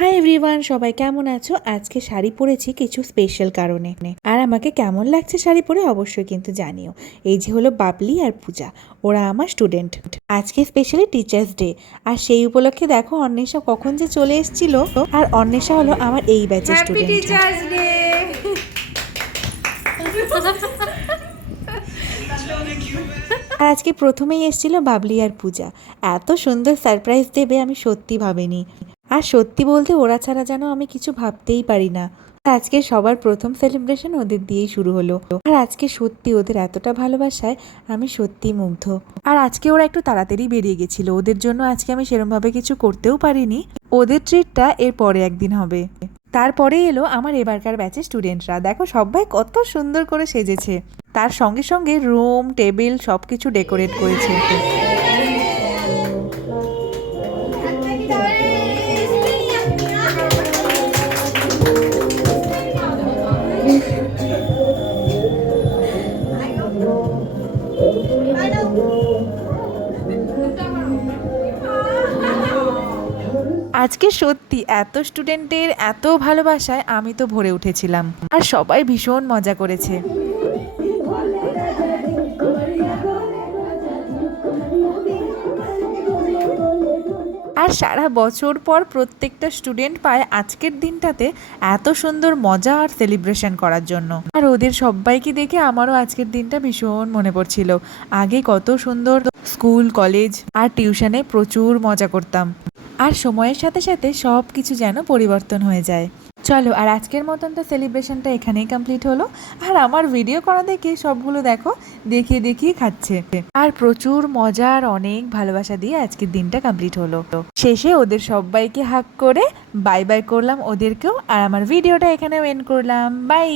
Hi everyone, সবাই কেমন আছো? আজকে শাড়ি পরেছি কিছু স্পেশাল কারণে। আর আমাকে কেমন লাগছে শাড়ি পরে অবশ্যই কিন্তু জানিও। এই যে হলো বাবলি আর পূজা, ওরা আমার স্টুডেন্ট। আজকে স্পেশালি টিচার্স ডে, আর সেই উপলক্ষে দেখো অন্বেষা কখন যে চলে এসেছিল। আর অন্বেষা হলো আমার এই ব্যাচের স্টুডেন্ট। Teachers day. আর আজকে প্রথমেই এসেছিল বাবলি আর পূজা। এত সুন্দর সারপ্রাইজ দেবে আমি সত্যি ভাবিনি। আর সত্যি বলতে ওরা ছাড়া যেন আমি কিছু ভাবতেই পারি না। আজকে সবার প্রথম সেলিব্রেশন ওদের দিয়েই শুরু হলো। আর আজকে সত্যি ওদের এতটা ভালোবাসায় আমি সত্যি মুগ্ধ। আর আজকে ওরা একটু তাড়াতাড়ি বেরিয়ে গেছিল, ওদের জন্য আজকে আমি সেরমভাবে কিছু করতেও পারিনি। ওদের ট্রিটটা এর পরে একদিন হবে। তারপরে এলো আমার এবারকার ব্যাচের স্টুডেন্টরা। দেখো সবাই কত সুন্দর করে সেজেছে, তার সঙ্গে সঙ্গে রুম টেবিল সব কিছু ডেকোরেট করেছে। আজকে সত্যি এত স্টুডেন্টের এত ভালোবাসায় আমি তো ভরে উঠেছিলাম। আর সবাই ভীষণ মজা করেছে। আর সারা বছর পর প্রত্যেকটা স্টুডেন্ট পায় আজকের দিনটাতে এত সুন্দর মজা আর সেলিব্রেশন করার জন্য। আর ওদের সবাইকে দেখে আমারও আজকের দিনটা ভীষণ মনে পড়ছিল। আগে কত সুন্দর স্কুল কলেজ আর টিউশনে প্রচুর মজা করতাম, আর সময়ের সাথে সাথে সব কিছু যেন পরিবর্তন হয়ে যায়। চলো, আর আজকের মতন তো সেলিব্রেশনটা এখানেই কমপ্লিট হলো। আর আমার ভিডিও করা দেখে সবগুলো দেখো দেখিয়ে দেখিয়ে খাচ্ছে। আর প্রচুর মজা আর অনেক ভালোবাসা দিয়ে আজকের দিনটা কমপ্লিট হলো। শেষে ওদের সবাইকে হাগ করে বাই বাই করলাম ওদেরকেও। আর আমার ভিডিওটা এখানেও এন্ড করলাম। বাই।